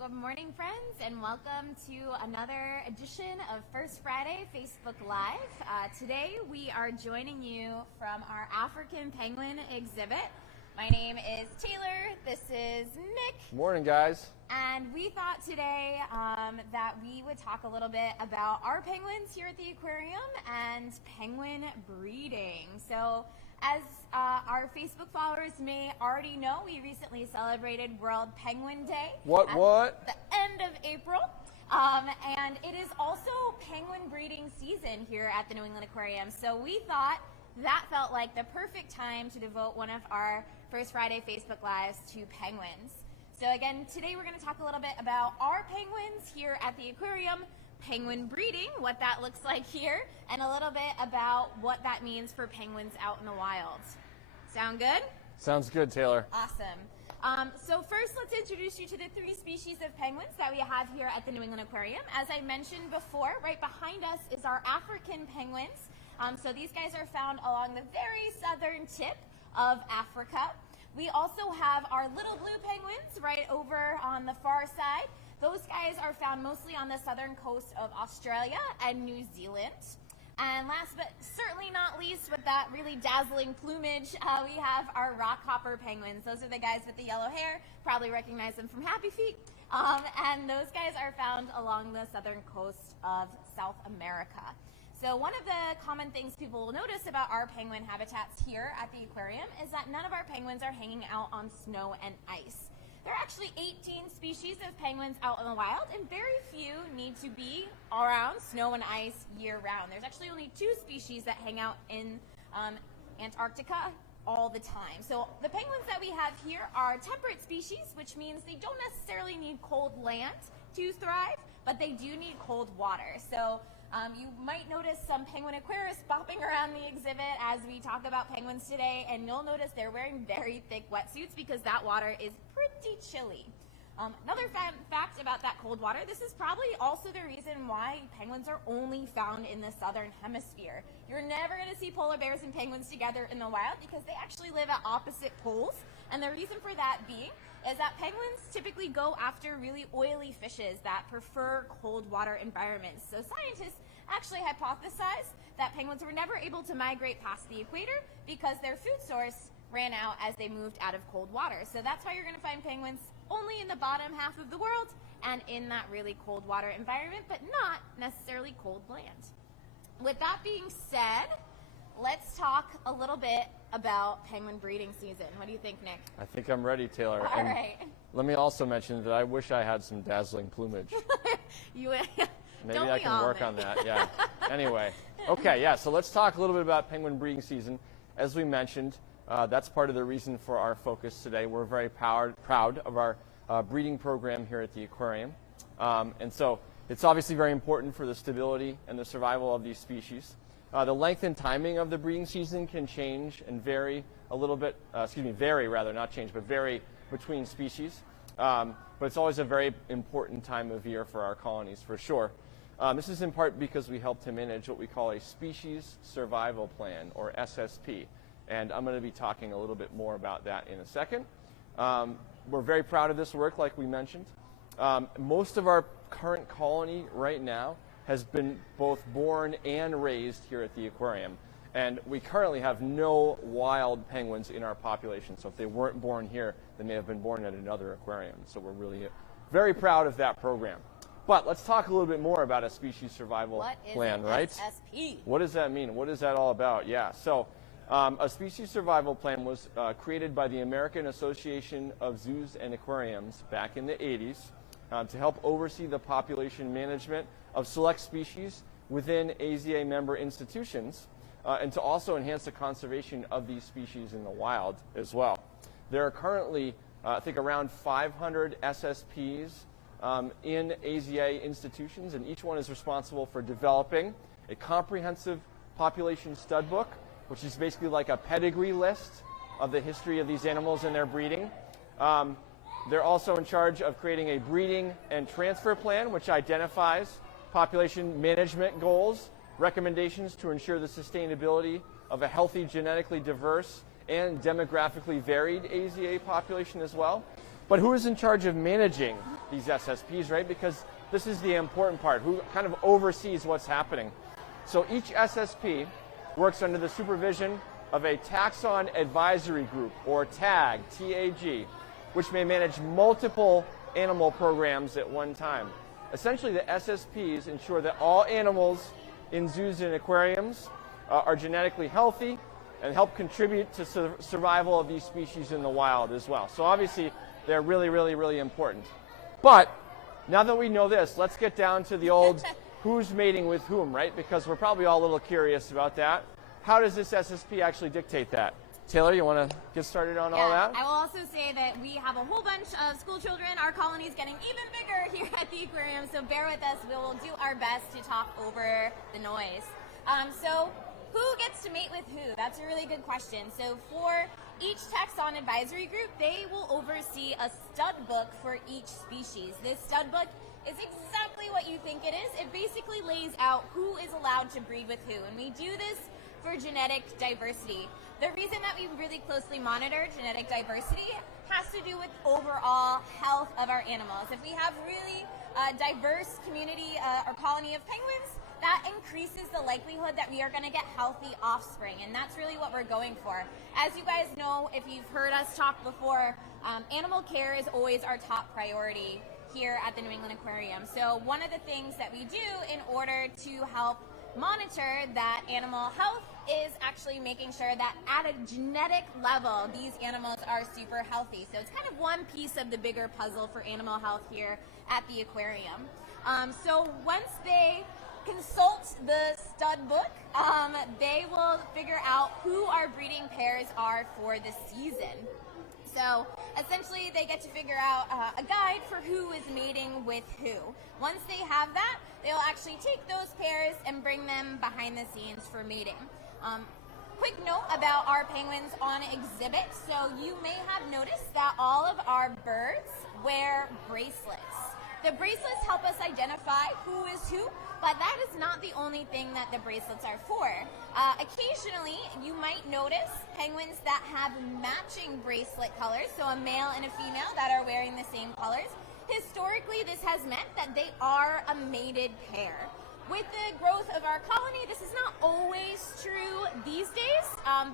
Good morning, friends, and welcome to another edition of First Friday Facebook Live. Today we are joining you from our African penguin exhibit. My name is Taylor, this is Nick. Morning, guys. And we thought today that we would talk a little bit about our penguins here at the aquarium and penguin breeding. So as our Facebook followers may already know, we recently celebrated World Penguin Day. What? The end of April. And it is also penguin breeding season here at the New England Aquarium. So we thought that felt like the perfect time to devote one of our First Friday Facebook Lives to penguins. So again, today we're going to talk a little bit about our penguins here at the aquarium, penguin breeding, what that looks like here, and a little bit about what that means for penguins out in the wild. Sound good? Sounds good, Taylor. Awesome. So first, let's introduce you to the three species of penguins that we have here at the New England Aquarium. As I mentioned before, right behind us is our African penguins. So these guys are found along the very southern tip of Africa. We also have our little blue penguins right over on the far side. Those guys are found mostly on the southern coast of Australia and New Zealand. And last but certainly not least, with that really dazzling plumage, we have our rockhopper penguins. Those are the guys with the yellow hair. Probably recognize them from Happy Feet. And those guys are found along the southern coast of South America. So one of the common things people will notice about our penguin habitats here at the aquarium is that none of our penguins are hanging out on snow and ice. There are actually 18 species of penguins out in the wild, and very few need to be around snow and ice year-round. There's actually only 2 species that hang out in Antarctica all the time. So the penguins that we have here are temperate species, which means they don't necessarily need cold land to thrive, but they do need cold water. So you might notice some penguin aquarists bopping around the exhibit as we talk about penguins today, and you'll notice they're wearing very thick wetsuits because that water is pretty chilly. Another fact about that cold water, this is probably also the reason why penguins are only found in the southern hemisphere. You're never going to see polar bears and penguins together in the wild because they actually live at opposite poles, and the reason for that being is that penguins typically go after really oily fishes that prefer cold water environments. So scientists actually hypothesized that penguins were never able to migrate past the equator because their food source ran out as they moved out of cold water. So that's why you're going to find penguins only in the bottom half of the world and in that really cold water environment, but not necessarily cold land. With that being said, let's talk a little bit about penguin breeding season. What do you think, Nick? I think I'm ready, Taylor. All right. Let me also mention that I wish I had some dazzling plumage. Maybe I can work on that, yeah. Anyway, okay, yeah, so let's talk a little bit about penguin breeding season. As we mentioned, that's part of the reason for our focus today. We're very proud of our breeding program here at the aquarium. And so it's obviously very important for the stability and the survival of these species. The length and timing of the breeding season can change and vary a little bit, vary between species. But it's always a very important time of year for our colonies, for sure. This is in part because we help to manage what we call a species survival plan, or SSP. And I'm going to be talking a little bit more about that in a second. We're very proud of this work, like we mentioned. Most of our current colony right now has been both born and raised here at the aquarium. And we currently have no wild penguins in our population. So if they weren't born here, they may have been born at another aquarium. So we're really very proud of that program. But let's talk a little bit more about a species survival plan, right? SSP? What does that mean? What is that all about? Yeah, so a species survival plan was created by the American Association of Zoos and Aquariums back in the 80s to help oversee the population management of select species within AZA member institutions and to also enhance the conservation of these species in the wild as well. There are currently, I think, around 500 SSPs in AZA institutions, and each one is responsible for developing a comprehensive population stud book, which is basically like a pedigree list of the history of these animals and their breeding. They're also in charge of creating a breeding and transfer plan, which identifies population management goals, recommendations to ensure the sustainability of a healthy, genetically diverse, and demographically varied AZA population as well. But who is in charge of managing these SSPs, right? Because this is the important part, who kind of oversees what's happening. So each SSP works under the supervision of a taxon advisory group, or TAG, T-A-G, which may manage multiple animal programs at one time. Essentially, the SSPs ensure that all animals in zoos and aquariums are genetically healthy and help contribute to survival of these species in the wild as well. So obviously, they're really, really, really important. But now that we know this, let's get down to the old who's mating with whom, right? Because we're probably all a little curious about that. How does this SSP actually dictate that? Taylor, you want to get started on all that? I will also say that we have a whole bunch of school children. Our colony is getting even bigger here at the aquarium, so bear with us. We will do our best to talk over the noise. So who gets to mate with who? That's a really good question. So for each taxon advisory group, they will oversee a stud book for each species. This stud book is exactly what you think it is. It basically lays out who is allowed to breed with who, and we do this for genetic diversity. The reason that we really closely monitor genetic diversity has to do with overall health of our animals. If we have really diverse community or colony of penguins, that increases the likelihood that we are going to get healthy offspring, and that's really what we're going for. As you guys know, if you've heard us talk before, animal care is always our top priority here at the New England Aquarium. So one of the things that we do in order to help monitor that animal health is actually making sure that at a genetic level, these animals are super healthy. So it's kind of one piece of the bigger puzzle for animal health here at the aquarium. So once they consult the stud book, they will figure out who our breeding pairs are for the season. So essentially they get to figure out a guide for who is mating with who. Once they have that, they'll actually take those pairs and bring them behind the scenes for mating. Quick note about our penguins on exhibit. So you may have noticed that all of our birds wear bracelets. The bracelets help us identify who is who, but that is not the only thing that the bracelets are for. Occasionally, you might notice penguins that have matching bracelet colors, so a male and a female that are wearing the same colors. Historically, this has meant that they are a mated pair. With the growth of our colony, this is not always true these days,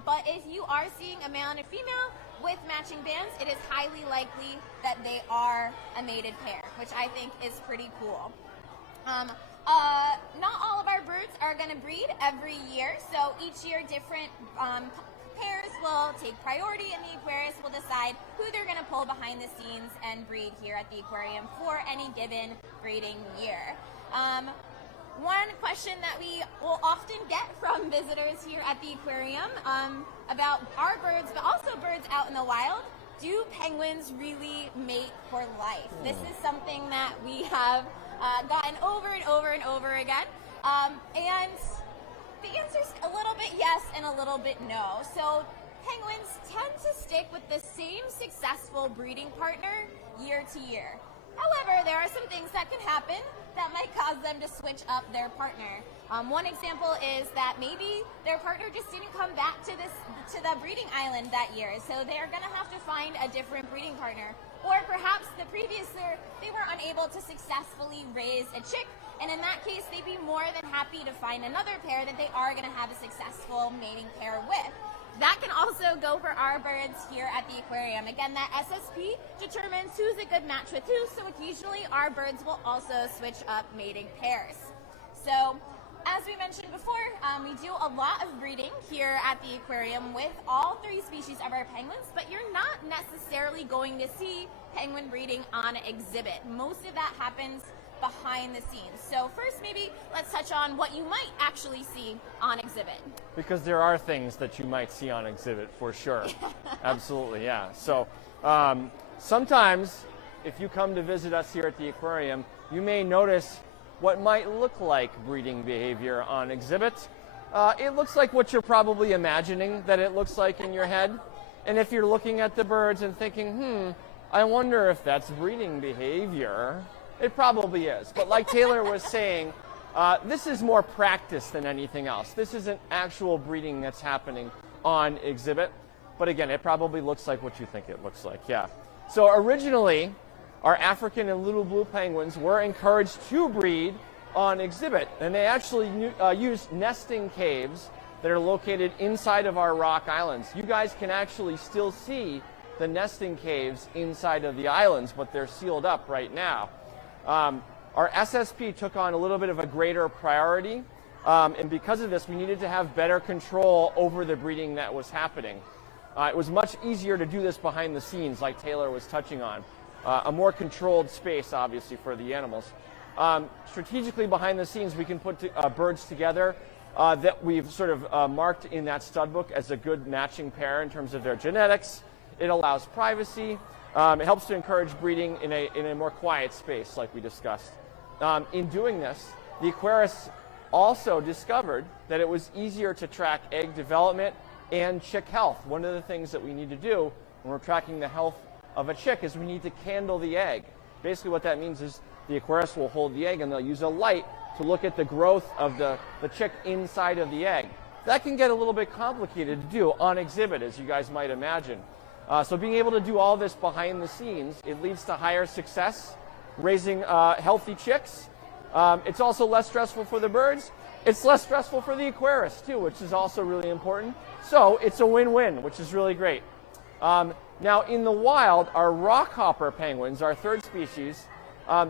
but if you are seeing a male and a female with matching bands, it is highly likely that they are a mated pair, which I think is pretty cool. Not all of our birds are going to breed every year, so each year different pairs will take priority, and the aquarists will decide who they're going to pull behind the scenes and breed here at the aquarium for any given breeding year. One question that we will often get from visitors here at the aquarium about our birds, but also birds out in the wild: do penguins really mate for life? This is something that we have gotten over and over and over again. And the answer is a little bit yes and a little bit no. So penguins tend to stick with the same successful breeding partner year to year. However, there are some things that can happen that might cause them to switch up their partner. One example is that maybe their partner just didn't come back to the breeding island that year, so they're going to have to find a different breeding partner. Or perhaps the previous year they were unable to successfully raise a chick, and in that case they'd be more than happy to find another pair that they are going to have a successful mating pair with. That can also go for our birds here at the aquarium. Again, that SSP determines who's a good match with who, so occasionally our birds will also switch up mating pairs. So, as we mentioned before, we do a lot of breeding here at the aquarium with all three species of our penguins, but you're not necessarily going to see penguin breeding on exhibit. Most of that happens behind the scenes. So first, maybe let's touch on what you might actually see on exhibit. Because there are things that you might see on exhibit for sure. Absolutely, yeah. So sometimes if you come to visit us here at the aquarium, you may notice what might look like breeding behavior on exhibit. It looks like what you're probably imagining that it looks like in your head. And if you're looking at the birds and thinking, I wonder if that's breeding behavior, it probably is. But like Taylor was saying, this is more practice than anything else. This isn't actual breeding that's happening on exhibit. But again, it probably looks like what you think it looks like, yeah. So originally, our African and little blue penguins were encouraged to breed on exhibit, and they actually use nesting caves that are located inside of our rock islands. You guys can actually still see the nesting caves inside of the islands, but they're sealed up right now. Our SSP took on a little bit of a greater priority, and because of this, we needed to have better control over the breeding that was happening. It was much easier to do this behind the scenes, like Taylor was touching on. A more controlled space, obviously, for the animals. Strategically behind the scenes, we can put birds together that we've sort of marked in that stud book as a good matching pair in terms of their genetics. It allows privacy. It helps to encourage breeding in a more quiet space, like we discussed. In doing this, the aquarists also discovered that it was easier to track egg development and chick health. One of the things that we need to do when we're tracking the health of a chick is we need to candle the egg. Basically what that means is the aquarist will hold the egg and they'll use a light to look at the growth of the chick inside of the egg. That can get a little bit complicated to do on exhibit, as you guys might imagine. So being able to do all this behind the scenes, it leads to higher success, raising healthy chicks. It's also less stressful for the birds. It's less stressful for the aquarist too, which is also really important. So it's a win-win, which is really great. Now in the wild, our rockhopper penguins, our third species,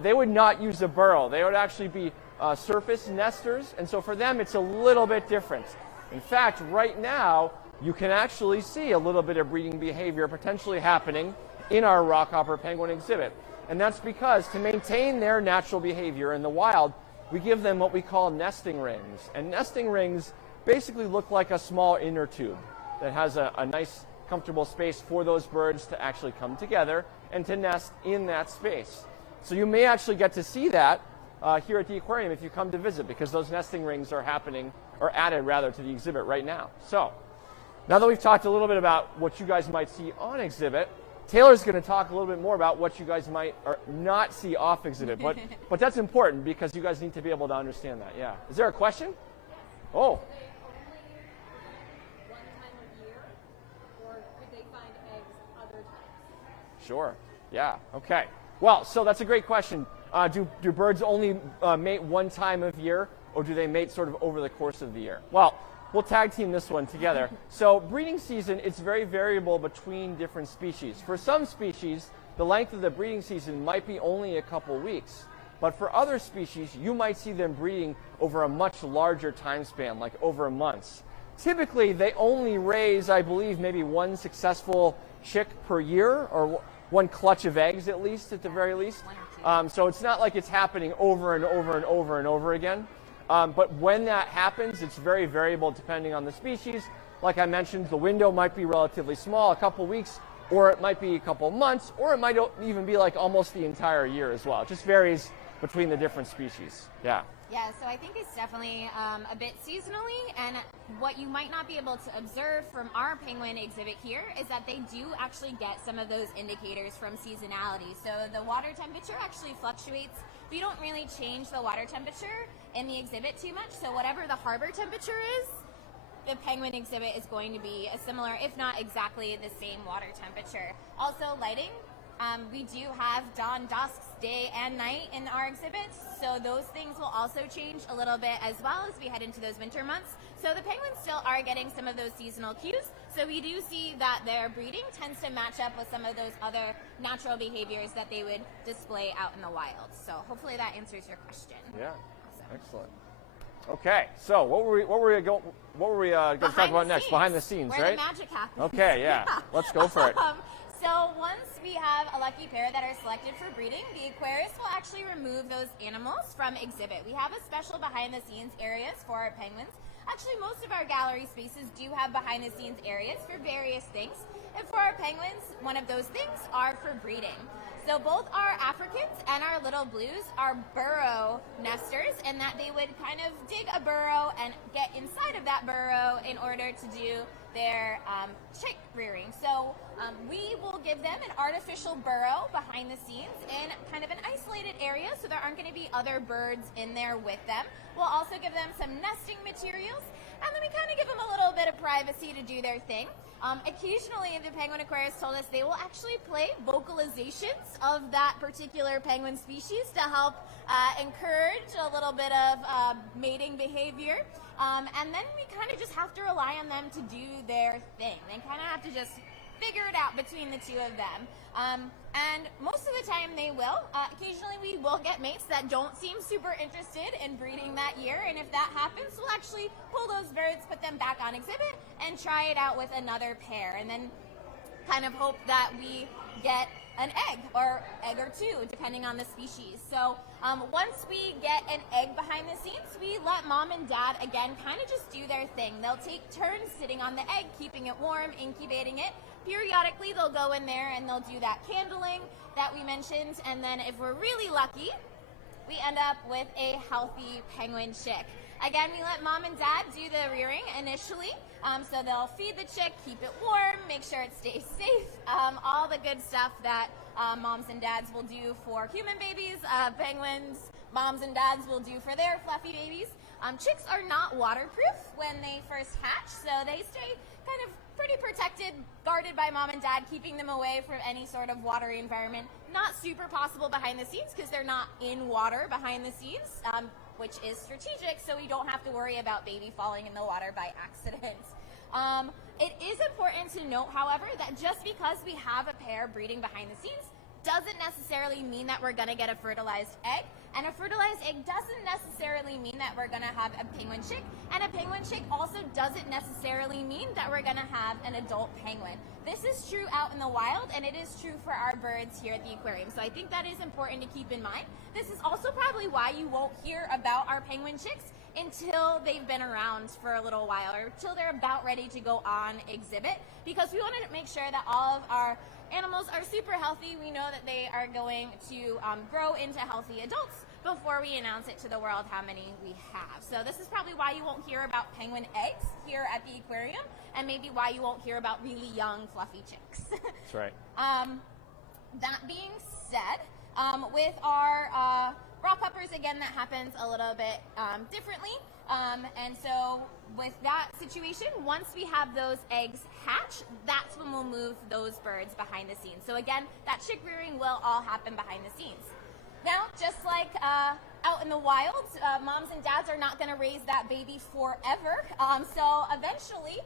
they would not use a burrow. They would actually be surface nesters, and so for them it's a little bit different. In fact, right now, you can actually see a little bit of breeding behavior potentially happening in our rockhopper penguin exhibit. And that's because to maintain their natural behavior in the wild, we give them what we call nesting rings. And nesting rings basically look like a small inner tube that has a nice, comfortable space for those birds to actually come together and to nest in that space. So you may actually get to see that here at the aquarium if you come to visit, because those nesting rings are happening, or added rather, to the exhibit right now. So now that we've talked a little bit about what you guys might see on exhibit, Taylor's going to talk a little bit more about what you guys might or not see off exhibit. But that's important because you guys need to be able to understand that. Yeah. Is there a question? Oh. Sure. Yeah. Okay. Well, so that's a great question. Do birds only mate one time of year, or do they mate sort of over the course of the year? Well, we'll tag team this one together. So breeding season, it's very variable between different species. For some species, the length of the breeding season might be only a couple weeks. But for other species, you might see them breeding over a much larger time span, like over months. Typically, they only raise, I believe, maybe one successful chick per year, or one clutch of eggs at least, at the very least. So it's not like it's happening over and over and over and over again. But when that happens, it's very variable depending on the species. Like I mentioned, the window might be relatively small, a couple weeks, or it might be a couple months, or it might even be like almost the entire year as well. It just varies between the different species. Yeah. Yeah, so I think it's definitely a bit seasonally, and what you might not be able to observe from our penguin exhibit here is that they do actually get some of those indicators from seasonality. So the water temperature actually fluctuates. We don't really change the water temperature in the exhibit too much, so whatever the harbor temperature is, the penguin exhibit is going to be a similar, if not exactly the same water temperature. Also lighting. We do have dawn, dusk, day, and night in our exhibits, so those things will also change a little bit as well as we head into those winter months. So the penguins still are getting some of those seasonal cues, so we do see that their breeding tends to match up with some of those other natural behaviors that they would display out in the wild. So hopefully that answers your question. Yeah, awesome. Excellent. Okay, so what were we going to talk about next? Behind the scenes, where right? The magic happens. Okay, yeah. Let's go for it. So once we have a lucky pair that are selected for breeding, the aquarist will actually remove those animals from exhibit. We have a special behind-the-scenes areas for our penguins. Actually, most of our gallery spaces do have behind-the-scenes areas for various things. And for our penguins, one of those things are for breeding. So both our Africans and our little blues are burrow nesters, in that they would kind of dig a burrow and get inside of that burrow in order to do their chick rearing. So we will give them an artificial burrow behind the scenes in kind of an isolated area, so there aren't going to be other birds in there with them. We'll also give them some nesting materials, and then we kind of give them a little bit of privacy to do their thing. Occasionally, the penguin aquarists told us they will actually play vocalizations of that particular penguin species to help encourage a little bit of mating behavior. And then we kind of just have to rely on them to do their thing. They kind of have to just figure it out between the two of them. And most of the time they will. Occasionally we will get mates that don't seem super interested in breeding that year, and if that happens, we'll actually pull those birds, put them back on exhibit, and try it out with another pair, and then kind of hope that we get an egg or two, depending on the species. So once we get an egg behind the scenes, we let mom and dad, again, kind of just do their thing. They'll take turns sitting on the egg, keeping it warm, incubating it. Periodically, they'll go in there and they'll do that candling that we mentioned, and then if we're really lucky, we end up with a healthy penguin chick. Again, we let mom and dad do the rearing initially, so they'll feed the chick, keep it warm, make sure it stays safe, all the good stuff that moms and dads will do for human babies, penguins, moms and dads will do for their fluffy babies. Chicks are not waterproof when they first hatch, so they stay kind of pretty protected, guarded by mom and dad, keeping them away from any sort of watery environment. Not super possible behind the scenes because they're not in water behind the scenes, which is strategic, so we don't have to worry about baby falling in the water by accident. It is important to note, however, that just because we have a pair breeding behind the scenes doesn't necessarily mean that we're going to get a fertilized egg, and a fertilized egg doesn't necessarily mean that we're going to have a penguin chick, and a penguin chick also doesn't necessarily mean that we're going to have an adult penguin. This is true out in the wild, and it is true for our birds here at the aquarium, so I think that is important to keep in mind. This is also probably why you won't hear about our penguin chicks until they've been around for a little while, or until they're about ready to go on exhibit, because we want to make sure that all of our animals are super healthy. We know that they are going to grow into healthy adults before we announce it to the world how many we have. So this is probably why you won't hear about penguin eggs here at the aquarium, and maybe why you won't hear about really young fluffy chicks. That's right. That being said, with our raw puppers, again, that happens a little bit differently. And so with that situation, once we have those eggs hatch, that's when we'll move those birds behind the scenes. So again, that chick rearing will all happen behind the scenes. Now, just like out in the wild, moms and dads are not going to raise that baby forever. So eventually,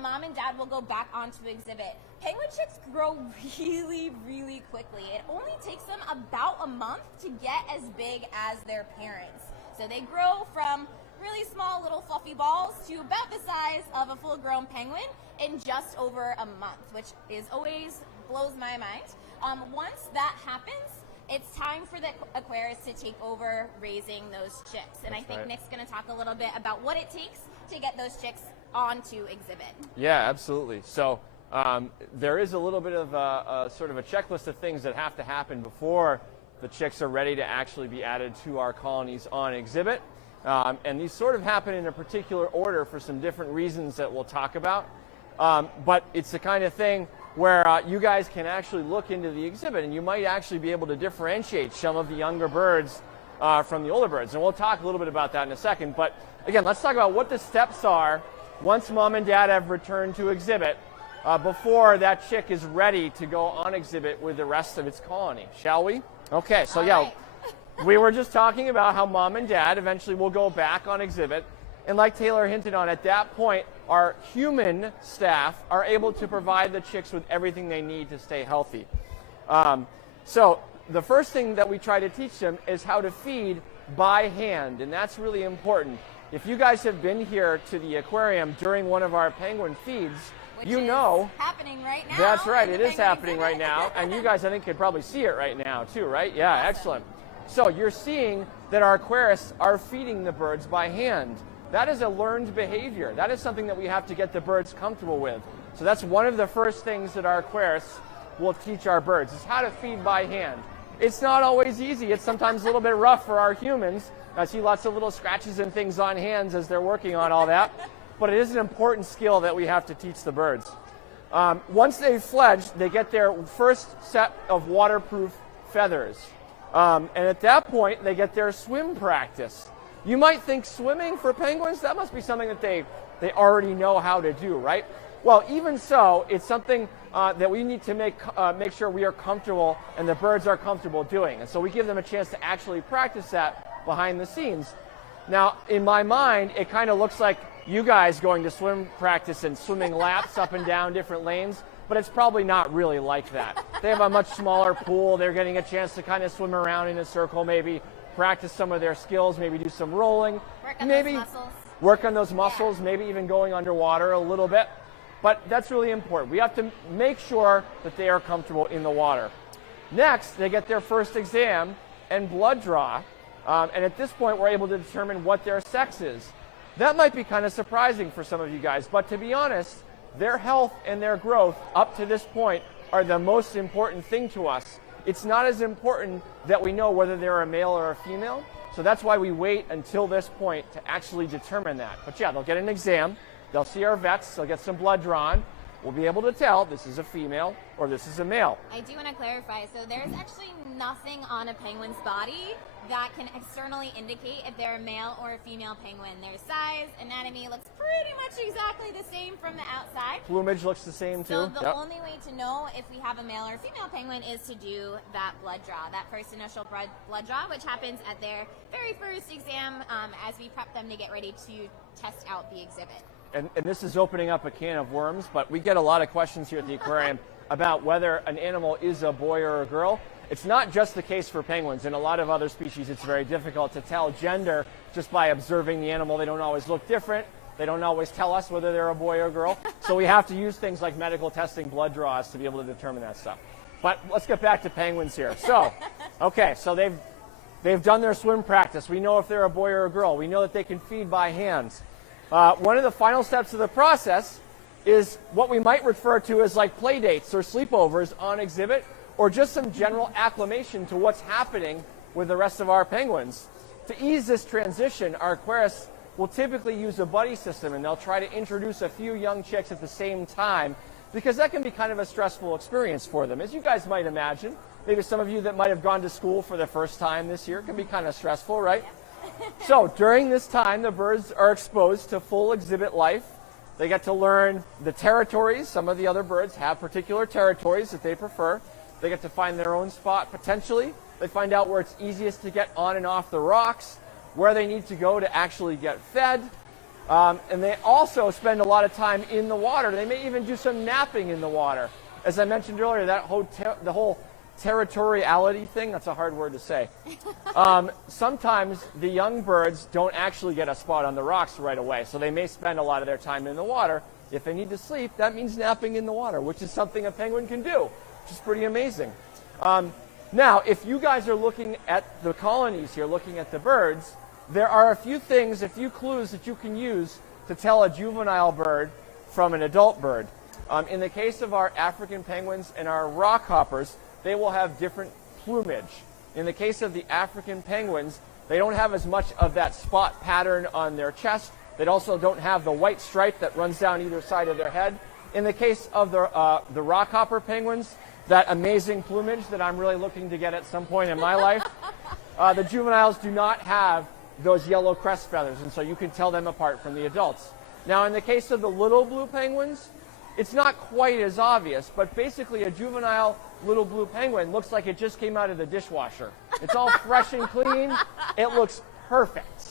mom and dad will go back onto exhibit. Penguin chicks grow really, really quickly. It only takes them about a month to get as big as their parents. So they grow from really small little fluffy balls to about the size of a full-grown penguin in just over a month, which is always blows my mind. Once that happens, it's time for the aquarists to take over raising those chicks. And I think Nick's going to talk a little bit about what it takes to get those chicks onto exhibit. Yeah, absolutely. So there is a little bit of a sort of a checklist of things that have to happen before the chicks are ready to actually be added to our colonies on exhibit. And these sort of happen in a particular order for some different reasons that we'll talk about. But it's the kind of thing where you guys can actually look into the exhibit, and you might actually be able to differentiate some of the younger birds from the older birds. And we'll talk a little bit about that in a second. But again, let's talk about what the steps are once mom and dad have returned to exhibit before that chick is ready to go on exhibit with the rest of its colony. Shall we? Okay, so yeah, we were just talking about how mom and dad eventually will go back on exhibit. And like Taylor hinted on, at that point, our human staff are able to provide the chicks with everything they need to stay healthy. So the first thing that we try to teach them is how to feed by hand, and that's really important. If you guys have been here to the aquarium during one of our penguin feeds, you know happening right now. That's right, it is happening right now, and you guys I think could probably see it right now too, right? Yeah, awesome. Excellent. So you're seeing that our aquarists are feeding the birds by hand. That is a learned behavior. That is something that we have to get the birds comfortable with. So that's one of the first things that our aquarists will teach our birds, is how to feed by hand. It's not always easy. It's sometimes a little bit rough for our humans. I see lots of little scratches and things on hands as they're working on all that. But it is an important skill that we have to teach the birds. Once they've fledged, they get their first set of waterproof feathers. And at that point, they get their swim practice. You might think swimming for penguins, that must be something that they they already know how to do, right? Well, even so, it's something that we need to make sure we are comfortable and the birds are comfortable doing. And so we give them a chance to actually practice that behind the scenes. Now, in my mind, it kind of looks like you guys going to swim practice and swimming laps up and down different lanes, but it's probably not really like that. They have a much smaller pool. They're getting a chance to kind of swim around in a circle, maybe practice some of their skills, maybe do some rolling. Work on those muscles, maybe even going underwater a little bit. But that's really important. We have to make sure that they are comfortable in the water. Next, they get their first exam and blood draw. And at this point, we're able to determine what their sex is. That might be kind of surprising for some of you guys, but to be honest, their health and their growth up to this point are the most important thing to us. It's not as important that we know whether they're a male or a female, so that's why we wait until this point to actually determine that. But yeah, they'll get an exam, they'll see our vets, they'll get some blood drawn. We'll be able to tell this is a female or this is a male. I do want to clarify, so there's actually nothing on a penguin's body that can externally indicate if they're a male or a female penguin. Their size, anatomy looks pretty much exactly the same from the outside. Plumage looks the same too. So the only way to know if we have a male or female penguin is to do that blood draw, that first initial blood draw, which happens at their very first exam as we prep them to get ready to test out the exhibit. And this is opening up a can of worms, but we get a lot of questions here at the aquarium about whether an animal is a boy or a girl. It's not just the case for penguins. In a lot of other species, it's very difficult to tell gender just by observing the animal. They don't always look different. They don't always tell us whether they're a boy or a girl. So we have to use things like medical testing, blood draws to be able to determine that stuff. But let's get back to penguins here. So, okay, so they've done their swim practice. We know if they're a boy or a girl. We know that they can feed by hands. One of the final steps of the process is what we might refer to as like play dates or sleepovers on exhibit, or just some general acclimation to what's happening with the rest of our penguins. To ease this transition, our aquarists will typically use a buddy system, and they'll try to introduce a few young chicks at the same time, because that can be kind of a stressful experience for them. As you guys might imagine, maybe some of you that might have gone to school for the first time this year, can be kind of stressful, right? So during this time, the birds are exposed to full exhibit life. They get to learn the territories. Some of the other birds have particular territories that they prefer. They get to find their own spot potentially. They find out where it's easiest to get on and off the rocks, where they need to go to actually get fed. And they also spend a lot of time in the water. They may even do some napping in the water. As I mentioned earlier, the whole territoriality thing, that's a hard word to say. Sometimes the young birds don't actually get a spot on the rocks right away, so they may spend a lot of their time in the water. If they need to sleep, that means napping in the water, which is something a penguin can do, which is pretty amazing. Now, if you guys are looking at the colonies here, looking at the birds, there are a few things, a few clues that you can use to tell a juvenile bird from an adult bird. In the case of our African penguins and our rockhoppers, they will have different plumage. In the case of the African penguins, they don't have as much of that spot pattern on their chest. They also don't have the white stripe that runs down either side of their head. In the case of the rockhopper penguins, that amazing plumage that I'm really looking to get at some point in my life, the juveniles do not have those yellow crest feathers, and so you can tell them apart from the adults. Now, in the case of the little blue penguins, it's not quite as obvious, but basically a juvenile little blue penguin looks like it just came out of the dishwasher. It's all fresh and clean. It looks perfect.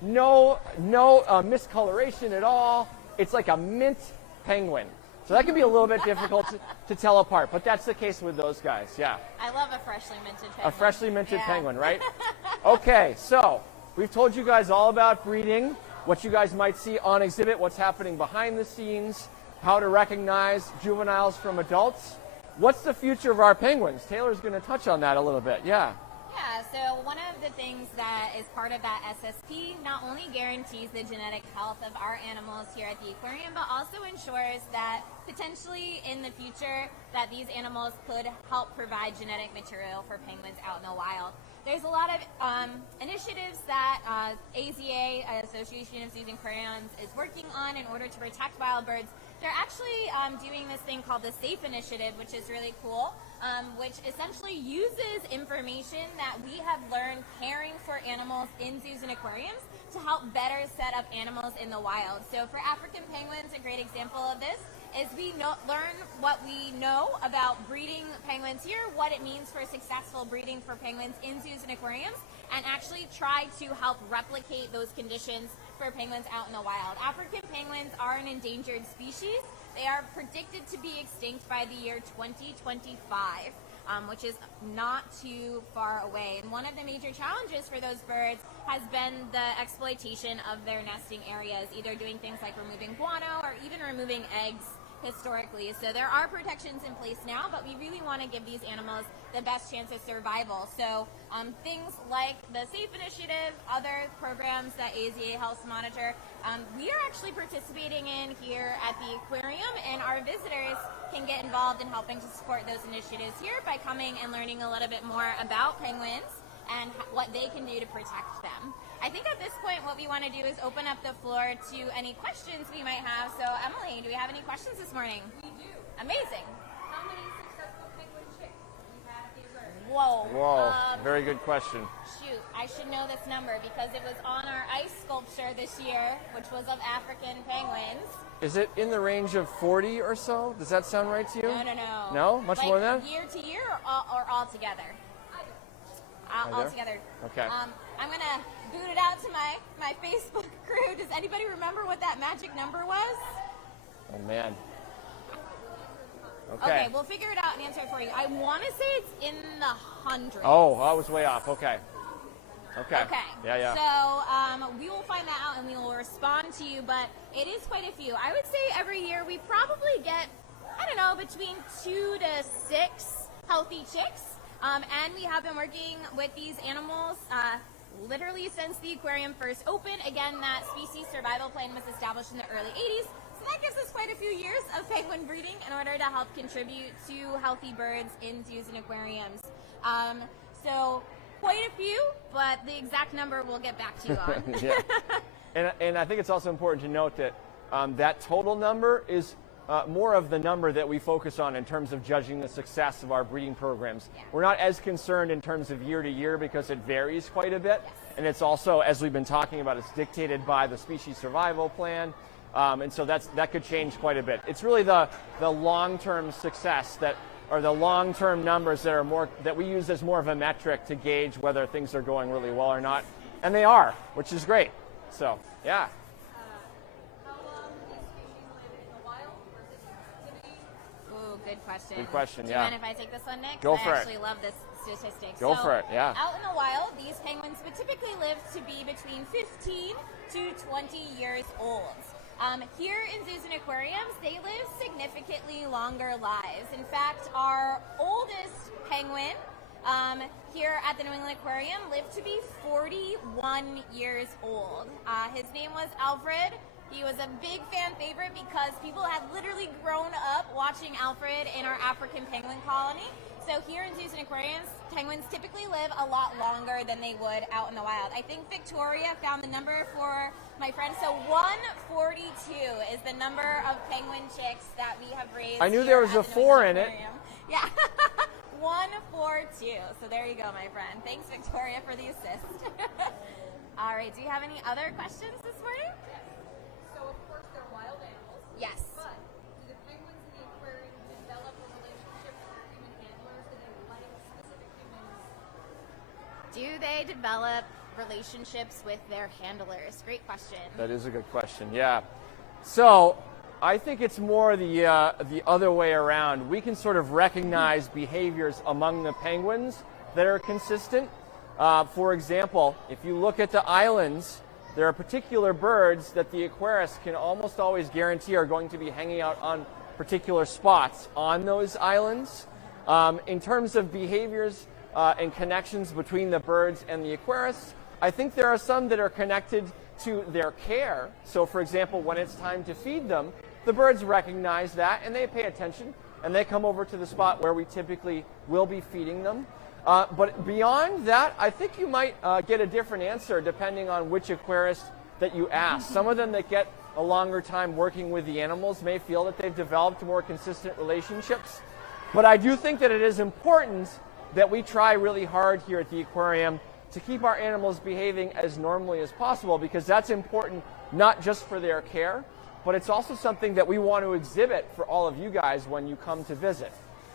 No miscoloration at all. It's like a mint penguin. So that can be a little bit difficult to tell apart, but that's the case with those guys, yeah. I love a freshly minted penguin. A freshly minted penguin, right? Okay, so we've told you guys all about breeding, what you guys might see on exhibit, what's happening behind the scenes, how to recognize juveniles from adults. What's the future of our penguins? Taylor's going to touch on that a little bit, yeah. Yeah, so one of the things that is part of that SSP not only guarantees the genetic health of our animals here at the aquarium, but also ensures that potentially in the future that these animals could help provide genetic material for penguins out in the wild. There's a lot of initiatives that AZA, Association of Zoos and Aquariums, is working on in order to protect wild birds. They're actually doing this thing called the SAFE Initiative, which is really cool, which essentially uses information that we have learned caring for animals in zoos and aquariums to help better set up animals in the wild. So for African penguins, a great example of this is we learn what we know about breeding penguins here, what it means for successful breeding for penguins in zoos and aquariums, and actually try to help replicate those conditions for penguins out in the wild. African penguins are an endangered species. They are predicted to be extinct by the year 2025. Which is not too far away. And one of the major challenges for those birds has been the exploitation of their nesting areas, either doing things like removing guano or even removing eggs historically. So there are protections in place now, but we really want to give these animals the best chance of survival. So things like the SAFE initiative, other programs that AZA helps monitor, we are actually participating in here at the aquarium, and our visitors can get involved in helping to support those initiatives here by coming and learning a little bit more about penguins and what they can do to protect them. I think at this point what we want to do is open up the floor to any questions we might have. So Emily, do we have any questions this morning? We do. Amazing. How many successful penguin chicks have you had at the aquarium? Whoa. Very good question. Shoot, I should know this number because it was on our ice sculpture this year, which was of African penguins. Is it in the range of 40 or so? Does that sound right to you? No. No? Much like more than that? Year to year or all together? All together. Okay. I'm going to boot it out to my Facebook crew. Does anybody remember what that magic number was? Oh, man. Okay, we'll figure it out and answer it for you. I want to say it's in the hundreds. Oh, I was way off. Okay. Yeah. So we will find that out and we will respond to you, but it is quite a few. I would say every year we probably get, between 2 to 6 healthy chicks. And we have been working with these animals literally since the aquarium first opened. Again, that species survival plan was established in the early 80s. So that gives us quite a few years of penguin breeding in order to help contribute to healthy birds in zoos and aquariums. So quite a few, but the exact number we'll get back to you on. Yeah. And I think it's also important to note that that total number is more of the number that we focus on in terms of judging the success of our breeding programs. Yeah. We're not as concerned in terms of year to year because it varies quite a bit. Yes. And it's also, as we've been talking about, it's dictated by the species survival plan. And so that could change quite a bit. It's really the long-term success or the long-term numbers that we use as more of a metric to gauge whether things are going really well or not. And they are, which is great. So, yeah. How long do these species live in the wild versus captivity? Ooh, good question. Good question, Do you yeah. mind if I take this one, Nick? Go for it. I actually love this statistic. Go for it, yeah. Out in the wild, these penguins would typically live to be between 15 to 20 years old. Here in zoos and aquariums, they live significantly longer lives. In fact, our oldest penguin here at the New England Aquarium lived to be 41 years old. His name was Alfred. He was a big fan favorite because people had literally grown up watching Alfred in our African penguin colony. So here in zoos and aquariums, penguins typically live a lot longer than they would out in the wild. I think Victoria found the number for my friend. So 142 is the number of penguin chicks that we have raised. I knew here there was at a the 4 New in it. Aquarium. Yeah. 142. So there you go, my friend. Thanks, Victoria, for the assist. All right. Do you have any other questions this morning? Yes. So, of course, they're wild animals. Yes. But do the penguins in the aquarium develop a relationship with their human handlers? Do they like specific humans? Do they develop relationships with their handlers? Great question. That is a good question, yeah. So I think it's more the other way around. We can sort of recognize behaviors among the penguins that are consistent. For example, if you look at the islands, there are particular birds that the aquarists can almost always guarantee are going to be hanging out on particular spots on those islands. In terms of behaviors and connections between the birds and the aquarists, I think there are some that are connected to their care. So, for example, when it's time to feed them, the birds recognize that and they pay attention and they come over to the spot where we typically will be feeding them. But beyond that, I think you might get a different answer depending on which aquarist that you ask. Some of them that get a longer time working with the animals may feel that they've developed more consistent relationships. But I do think that it is important that we try really hard here at the aquarium to keep our animals behaving as normally as possible, because that's important not just for their care, but it's also something that we want to exhibit for all of you guys when you come to visit.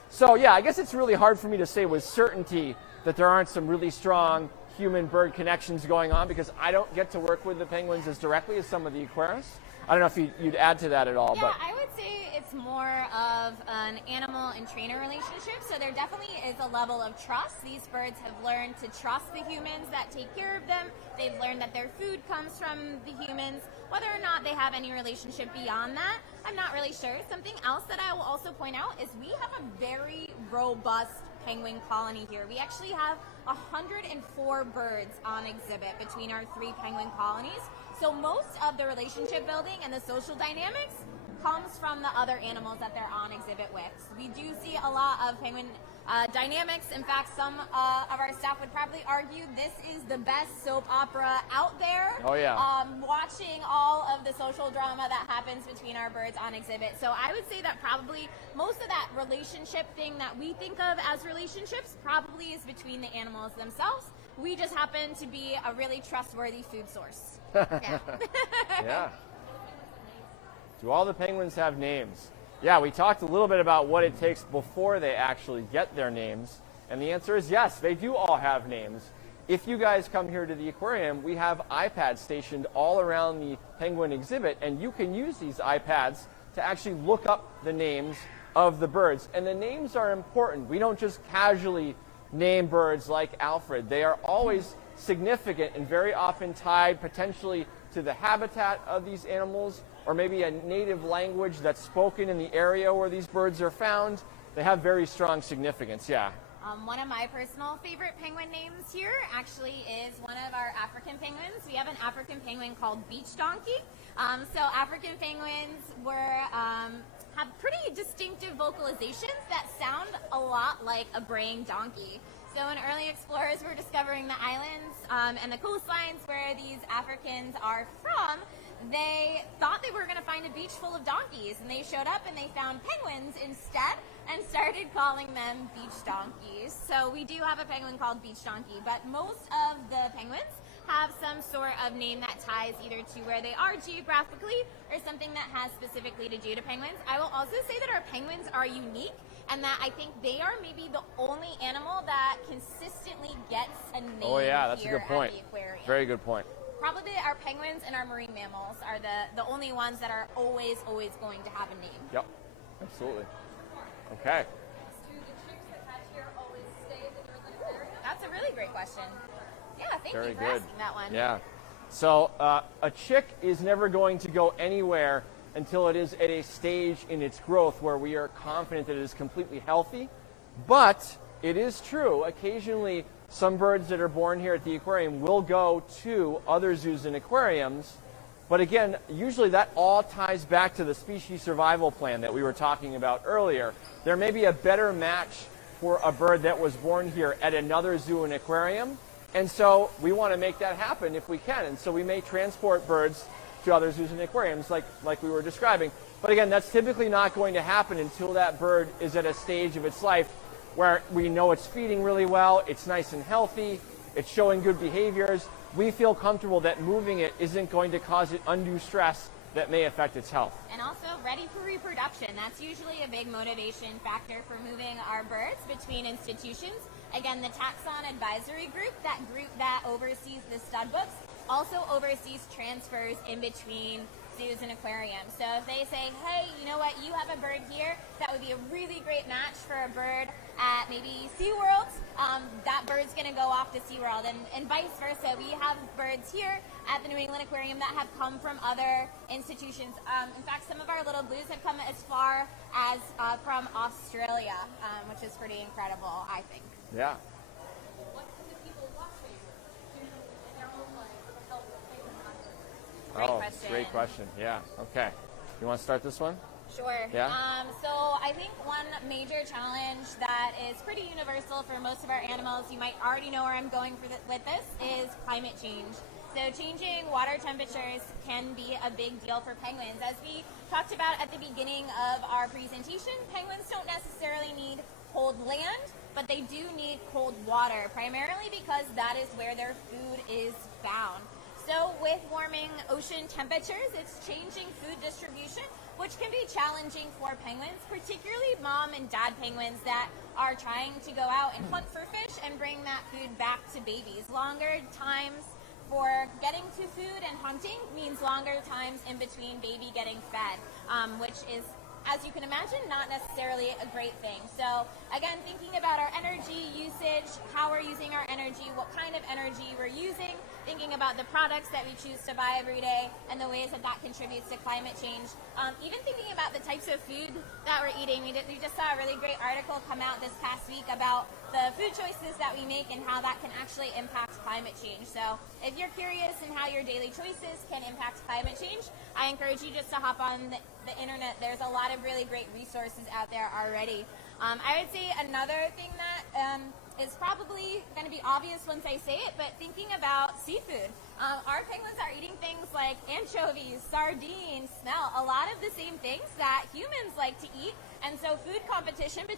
So yeah, I guess it's really hard for me to say with certainty that there aren't some really strong human-bird connections going on, because I don't get to work with the penguins as directly as some of the aquarists. I don't know if you'd add to that at all. Yeah, but I would say it's more of an animal and trainer relationship. So there definitely is a level of trust. These birds have learned to trust the humans that take care of them. They've learned that their food comes from the humans. Whether or not they have any relationship beyond that, I'm not really sure. Something else that I will also point out is we have a very robust penguin colony here. We actually have 104 birds on exhibit between our 3 penguin colonies. So most of the relationship building and the social dynamics comes from the other animals that they're on exhibit with. So we do see a lot of penguin dynamics. In fact, some of our staff would probably argue this is the best soap opera out there. Oh yeah. Watching all of the social drama that happens between our birds on exhibit. So I would say that probably most of that relationship thing that we think of as relationships probably is between the animals themselves. We just happen to be a really trustworthy food source. Yeah. Yeah. Do all the penguins have names? Yeah, we talked a little bit about what it takes before they actually get their names, and the answer is yes, they do all have names. If you guys come here to the aquarium, we have iPads stationed all around the penguin exhibit, and you can use these iPads to actually look up the names of the birds. And the names are important. We don't just casually name birds like Alfred. They are always significant and very often tied potentially to the habitat of these animals, or maybe a native language that's spoken in the area where these birds are found. They have very strong significance, yeah. One of my personal favorite penguin names here actually is one of our African penguins. We have an African penguin called Beach Donkey. So African penguins have pretty distinctive vocalizations that sound a lot like a braying donkey. So when early explorers were discovering the islands and the coastlines where these Africans are from, they thought they were going to find a beach full of donkeys, and they showed up and they found penguins instead and started calling them beach donkeys. So we do have a penguin called Beach Donkey, but most of the penguins have some sort of name that ties either to where they are geographically or something that has specifically to do to penguins. I will also say that our penguins are unique, and that I think they are maybe the only animal that consistently gets a name. Oh yeah, that's a here good point. At the aquarium. Very good point. Probably our penguins and our marine mammals are the only ones that are always going to have a name. Yep, absolutely. Okay. Do the chicks that hatch here always stay at the New England Aquarium? That's a really great question. Yeah, thank Very you for good. asking that one. Yeah. So a chick is never going to go anywhere until it is at a stage in its growth where we are confident that it is completely healthy. But it is true, occasionally some birds that are born here at the aquarium will go to other zoos and aquariums. But again, usually that all ties back to the species survival plan that we were talking about earlier. There may be a better match for a bird that was born here at another zoo and aquarium. And so we want to make that happen if we can. And so we may transport birds to other zoos and aquariums like we were describing. But again, that's typically not going to happen until that bird is at a stage of its life where we know it's feeding really well, it's nice and healthy, it's showing good behaviors. We feel comfortable that moving it isn't going to cause it undue stress that may affect its health. And also ready for reproduction. That's usually a big motivation factor for moving our birds between institutions. Again, the Taxon Advisory Group that oversees the stud books, also oversees transfers in between zoos and aquariums. So if they say, hey, you know what, you have a bird here that would be a really great match for a bird at maybe SeaWorld, that bird's going to go off to SeaWorld, and vice versa. We have birds here at the New England Aquarium that have come from other institutions. In fact, some of our little blues have come as far as from Australia, which is pretty incredible, I think. Yeah. What can the people watching do in their own life to help penguin hunters? Great question. Great question. Yeah. Okay. You want to start this one? Sure. Yeah? So I think one major challenge that is pretty universal for most of our animals, you might already know where I'm going with this, is climate change. So changing water temperatures can be a big deal for penguins. As we talked about at the beginning of our presentation, penguins don't necessarily need cold land but they do need cold water, primarily because that is where their food is found. So with warming ocean temperatures, it's changing food distribution, which can be challenging for penguins, particularly mom and dad penguins that are trying to go out and hunt for fish and bring that food back to babies. Longer times for getting to food and hunting means longer times in between baby getting fed, which is, as you can imagine, not necessarily a great thing. So again, thinking about our energy usage, how we're using our energy, what kind of energy we're using, thinking about the products that we choose to buy every day and the ways that that contributes to climate change. Even thinking about the types of food that we're eating. We just saw a really great article come out this past week about the food choices that we make and how that can actually impact climate change. So if you're curious in how your daily choices can impact climate change, I encourage you just to hop on the internet. There's a lot of really great resources out there already. I would say another thing that is probably going to be obvious once I say it, but thinking about seafood. Our penguins are eating things like anchovies, sardines, smell, a lot of the same things that humans like to eat. And so food competition between